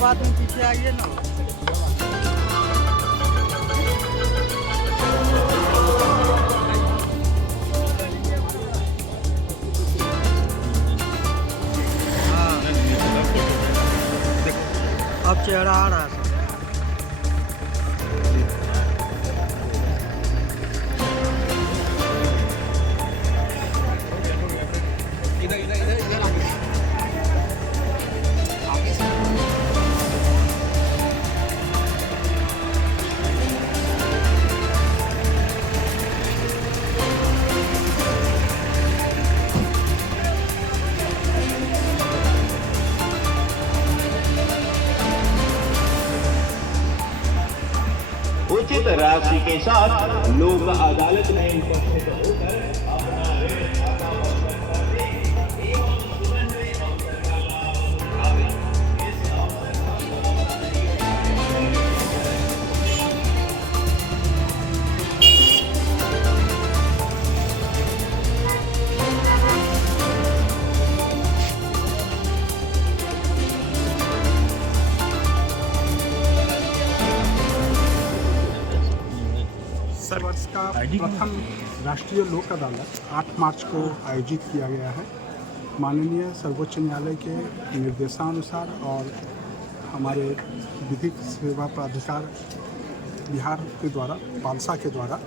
सब आदमी पीछे आइए ना। अब चेहरा आ रहा है सब। उचित राशि के साथ लोक अदालत में उपस्थित होकर अपना ऋण खाता बंद करने एवं सुगंध एवं सरकार लाभ उठावे। इस अवसर वर्ष का प्रथम राष्ट्रीय लोक अदालत 8 मार्च को आयोजित किया गया है। माननीय सर्वोच्च न्यायालय के निर्देशानुसार और हमारे विधिक सेवा प्राधिकार बिहार के द्वारा पालसा के द्वारा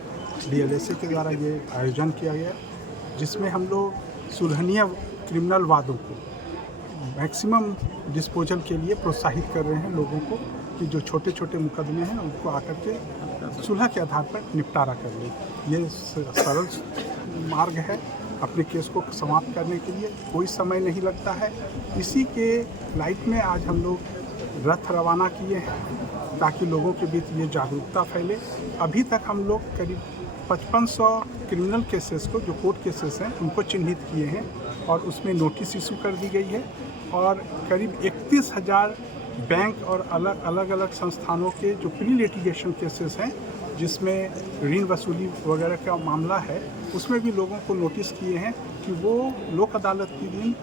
DLSA के द्वारा ये आयोजन किया गया, जिसमें हम लोग सुलहनीय क्रिमिनल वादों को मैक्सिमम डिस्पोजल के लिए प्रोत्साहित कर रहे हैं लोगों को कि जो छोटे छोटे मुकदमे हैं उनको आकर के सुलह के आधार पर निपटारा कर ले। ये सरल मार्ग है अपने केस को समाप्त करने के लिए, कोई समय नहीं लगता है। इसी के लाइट में आज हम लोग रथ रवाना किए हैं ताकि लोगों के बीच ये जागरूकता फैले। अभी तक हम लोग करीब 5500 क्रिमिनल केसेस को, जो कोर्ट केसेस हैं, उनको चिन्हित किए हैं और उसमें नोटिस इशू कर दी गई है। और करीब 31,000 बैंक और अलग अलग संस्थानों के जो प्री लिटिगेशन केसेस हैं, जिसमें ऋण वसूली वगैरह का मामला है, उसमें भी लोगों को नोटिस किए हैं कि वो लोक अदालत के दिन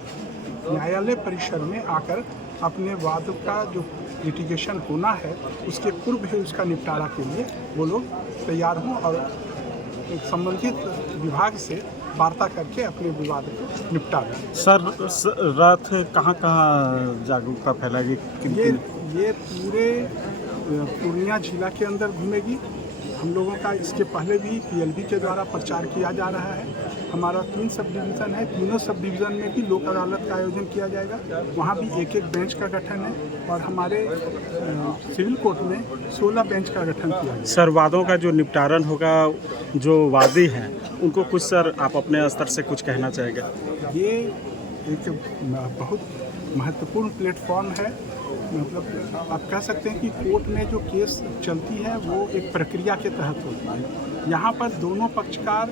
न्यायालय परिसर में आकर अपने वाद का जो लिटिगेशन होना है उसके पूर्व ही उसका निपटारा के लिए वो लोग तैयार हों और संबंधित विभाग से वार्ता करके अपने विवाद को निपटा दें। सर, रात कहाँ जागरूकता फैलाएगी? ये पूरे पूर्णिया जिला के अंदर घूमेगी। हम लोगों का इसके पहले भी PLB के द्वारा प्रचार किया जा रहा है। हमारा 3 सब डिवीज़न है, तीनों सब डिवीज़न में भी लोक अदालत का आयोजन किया जाएगा। वहाँ भी एक बेंच का गठन है और हमारे सिविल कोर्ट में 16 बेंच का गठन किया गया। सर, वादों का जो निपटारण होगा, जो वादी हैं उनको कुछ, सर आप अपने स्तर से कुछ कहना चाहेंगे? ये एक बहुत महत्वपूर्ण प्लेटफॉर्म है। मतलब आप कह सकते हैं कि कोर्ट में जो केस चलती है वो एक प्रक्रिया के तहत होती है। यहाँ पर दोनों पक्षकार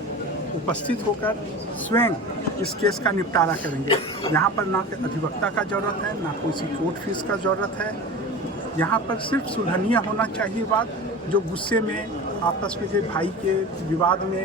उपस्थित होकर स्वयं इस केस का निपटारा करेंगे। यहाँ पर ना अधिवक्ता का ज़रूरत है, ना कोई कोर्ट फीस का ज़रूरत है। यहाँ पर सिर्फ सुलहनीय होना चाहिए बात। जो गुस्से में आपस में के भाई के विवाद में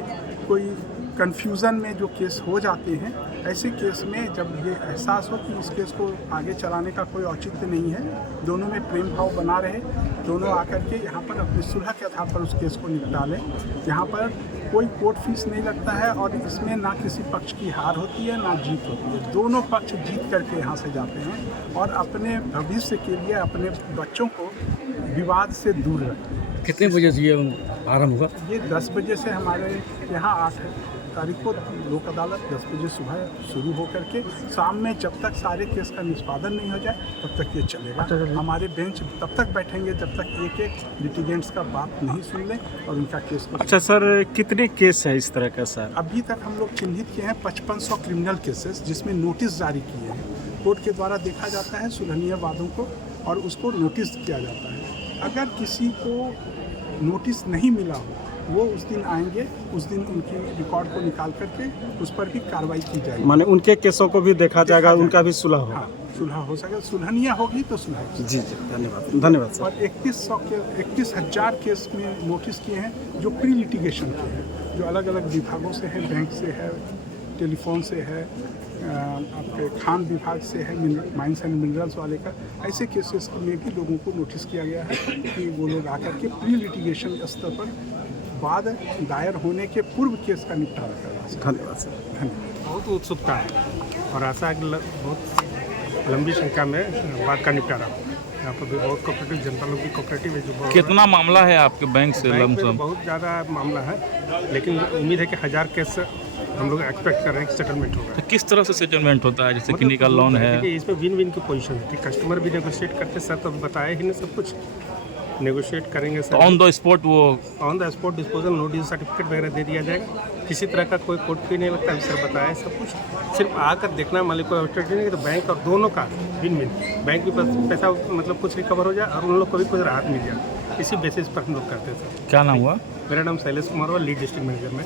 कोई कन्फ्यूज़न में जो केस हो जाते हैं, ऐसे केस में जब ये एहसास हो कि इस केस को आगे चलाने का कोई औचित्य नहीं है, दोनों में प्रेम भाव बना रहे, दोनों आकर के यहाँ पर अपनी सुलह के आधार पर उस केस को निपटा लें। यहाँ पर कोई कोर्ट फीस नहीं लगता है और इसमें ना किसी पक्ष की हार होती है ना जीत होती है। दोनों पक्ष जीत करके यहाँ से जाते हैं और अपने भविष्य के लिए अपने बच्चों को विवाद से दूर रखते हैं। कितने बजे से ये आरम्भ होगा? ये 10 बजे से हमारे यहाँ 8 तारीख को लोक अदालत 10 बजे सुबह शुरू होकर के शाम में जब तक सारे केस का निष्पादन नहीं हो जाए तब तक ये चलेगा। हमारे बेंच तब तक बैठेंगे जब तक एक लिटिगेंट्स का बात नहीं सुन लें और उनका केस को। अच्छा सर, कितने केस है इस तरह का? सर, अभी तक हम लोग चिन्हित किए हैं 5500 क्रिमिनल केसेस, जिसमें नोटिस जारी किए हैं। कोर्ट के द्वारा देखा जाता है सुलहनीय वादों को और उसको नोटिस किया जाता है। अगर किसी को नोटिस नहीं मिला हो, वो उस दिन आएंगे, उस दिन उनकी रिकॉर्ड को निकाल करके उस पर भी कार्रवाई की जाएगी। माने उनके केसों को भी देखा जाएगा, उनका भी सुलह होगा। हाँ, सुलह हो सके, सुलहनीय होगी तो सुलह हो। जी जी, धन्यवाद धन्यवाद सर। और 31,000 केस में नोटिस किए हैं जो प्री लिटिगेशन के हैं, जो अलग अलग विभागों से हैं, बैंक से है, टेलीफोन से है, आपके खान विभाग से है, माइंस एंड मिनरल्स वाले का। ऐसे केसेस में भी लोगों को नोटिस किया गया है कि वो लोग आकर के प्री लिटिगेशन स्तर पर बाद दायर होने के पूर्व केस का निपटारा करवा सकते हैं। धन्यवाद सर। धन्यवाद। बहुत उत्सुकता है और आशा है कि बहुत लंबी संख्या में वाद का निपटारा हो। यहाँ पर भी बहुत कोऑपरेटिव, जनता लोग भी कोऑपरेटिव है। जो कितना मामला है आपके बैंक से बैंक में तो लमसम? बहुत ज़्यादा मामला है, लेकिन उम्मीद है कि 1000 केस हम लोग एक्सपेक्ट कर रहे हैं कि सेटलमेंट होगा। तो किस तरह से सेटलमेंट होता है, जैसे मतलब किन्हीं का लोन है? देखिए, इसमें विन विन की पोजीशन है। कस्टमर भी नेगोशिएट करते, सर तो बताया ही नहीं सब कुछ, नेगोशिएट करेंगे तो सर। ऑन द स्पॉट वो on the spot disposal notice certificate वगैरह दे दिया जाएगा। किसी तरह का कोई कोर्ट फी नहीं लगता है, सर बताया है सब कुछ। सिर्फ आकर देखना, मालिक को अवस्टेट नहीं तो बैंक और दोनों का विन विन, बैंक भी पैसा मतलब कुछ रिकवर हो जाए और उन लोग को भी कुछ राहत मिल जाए। इसी बेसिस पर हम लोग करते थे। क्या नाम हुआ? मेरा नाम शैलेश कुमार हुआ, लीड डिस्ट्रिक्ट मैनेजर में।